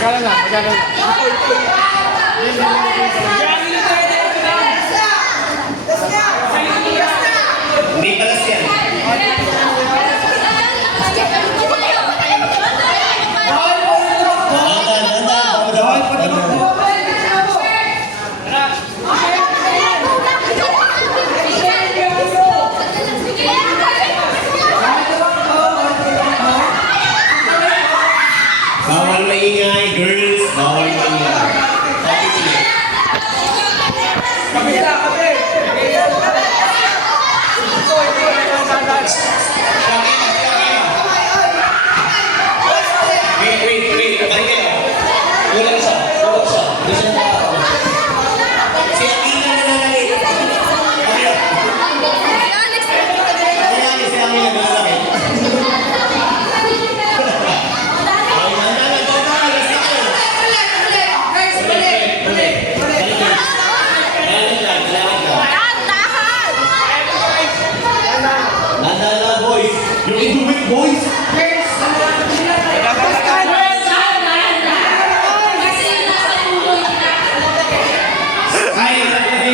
Magkano lang, magkano lang. Hindi pala siya. Bawal maingay, girls. Bawal maingay. Kapila, kapil! Wait. Kulang siya. Gusto niya. Si Amina na nalalaki. Si Amina na nalalaki. Nandala, boys. Yung intubig, boys.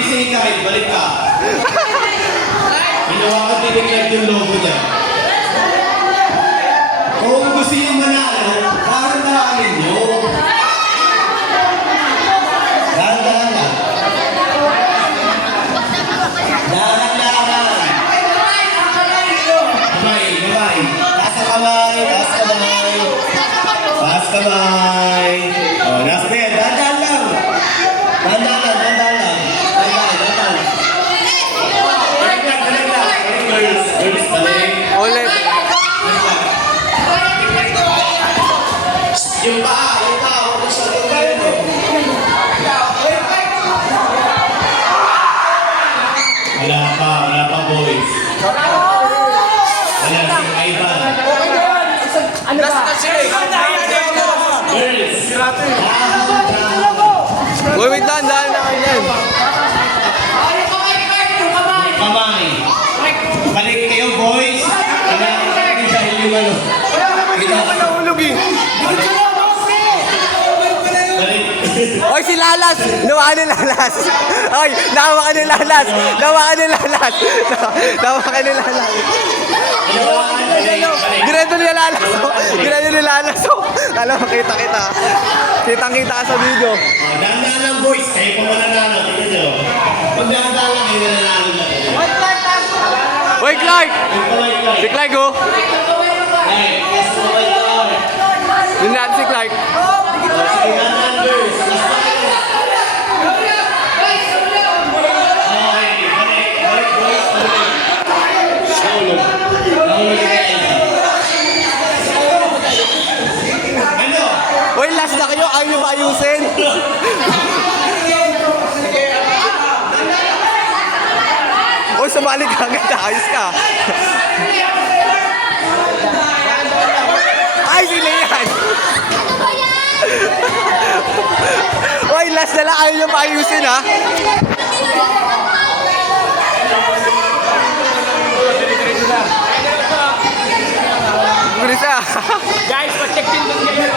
Ay, kahit balik ka. Ginawa ko tinignan yung logo niya. Kung gusto yung manalo, dahan-dahanin nyo. Dahan-dahan lang. Dahan-dahan. Kamay. Taas kamay. Taas kamay. O, nasa na yan. Dahan-dahan lang. Dahan-dahan lang. Girls, balik. Ulit. Yung paa. Huwag mo sa tingin mo. Wala pa, boys. Wala, si Ivan. Ano ba? Girls. Uy, wait lang, dahil na kayo yan. Kamay. Balik kayo, boys. Wala natin sa ilimalo. Nahulog eh. Balik. Oy, si Lalas! Nawakan ni Lalas! Oy, nawakan ni Lalas! Giredo ni Lalas! Alam mo, kita. Kitang-kita ka sa video. Dahan-dahan lang, boys. Kayo pa mananalo. Tingnan nyo. Pag dahan-dahan lang, kayo mananalo lang. Oy, Clark! Si Clark, oh! Ay, yes, okay, Lord. Yun natin si Clark. Sige, dahan-dahan, girls. Last na kayo. Okay, balik, boys. Nahulog si Kaya. Ano? Oy, last na kayo. Ayaw nyo ba ayusin? Oy, sumali ka agad. Ayos ka. Ay, sila yan. Oy, last na lang. Ayaw nyo ba ayusin, ha? Gulis, ha? Guys, pa-check din doon kayo.